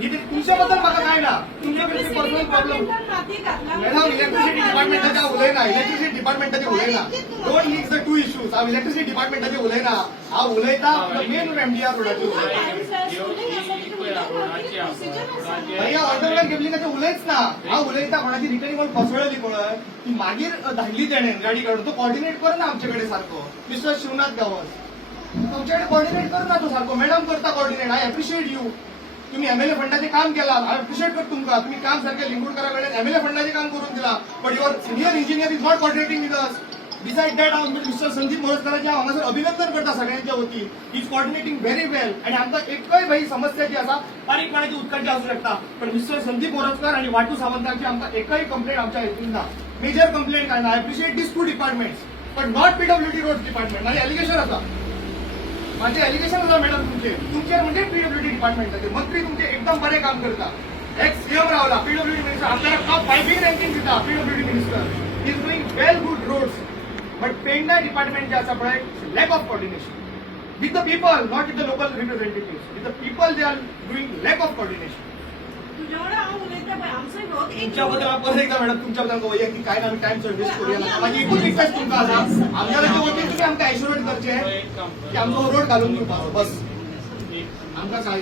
तुमच्याबद्दल म्हाका काय ना तुमच्याकडे पर्सनल प्रॉब्लेम मॅडम इलेक्ट्रिसिटी डिपार्टमेंटाच्या उलयना इलेक्ट्रिसिटी डिपार्टमेंटाचे उलयना don't mix the two issues हांव इलेक्ट्रिसिटी डिपार्टमेंटाचे उलयना हांव उलयता मेन एमडीआर रोडाचेर भैया अंडरग्राउंड केबलिंगाचे उलयच ना हांव उलयता कोणाची रिटर्निंग म्हणून फसवळली पळय ती मागीर धाडली तेणे गाडी काढून तो कॉर्डिनेट करना आमचे कडेन सारको मिस्टर शिवनाथ गावस तुमचे कडेन कॉर्डिनेट करना तो सारको मॅडम करता कॉर्डिनेट आय एप्रिशिएट यू तुम्ही एमएलए फंडाचे काम केला आय अप्रिशिएट करता तुमका तुम्ही काम सारखे लिंगुडकरा कडेन एमएलए फंडाचे काम करून दिला but your senior engineer is not coordinating with us beside that हांव मिस्टर संदीप मोरजकाराचे हांव हांगासर अभिनंदन करता सगळ्यांच्या वतीन इज कॉर्डिनेटिंग व्हेरी वेल आणि आमकां एकय भाई समस्या जी आसा बारीकपणाची उत्कंठ असू शकता पण मिस्टर संदीप मोरजकर आणि वाटू सावंतांची आमकां एकय कंप्लेंट आमच्या हितून ना मेजर कंप्लेंट काय ना I appreciate this two departments but not PWD road department माझे एलिगेशन आसा माझे एलिगेशन आसा मॅडम तुमचे म्हणजे पीडब्ल्यूडी डिपार्टमेंटाचे मंत्री तुमचे एकदम बरे काम करता एक्स सीएम रावला पीडब्ल्यूडी मिनिस्टर आपल्याला टॉप 5 रँकिंग दिता PWD minister is doing well good roads but पेंडा डिपार्टमेंट जे आसा पळय lack of coordination with the people not with the local representative with the people they are doing lack of coordination तुमच्याबद्दल परत एकदा madam तुमच्याबद्दल वैयक्तिक काय ना आम्ही टाइम वेस्ट करूया माझी एकूच रिक्वेस्ट तुमका आसा आमच्या वतीन तुम्ही आमकां एश्युरड करचे की आमचो रोड घालून दिवपाचो बस आमकां काय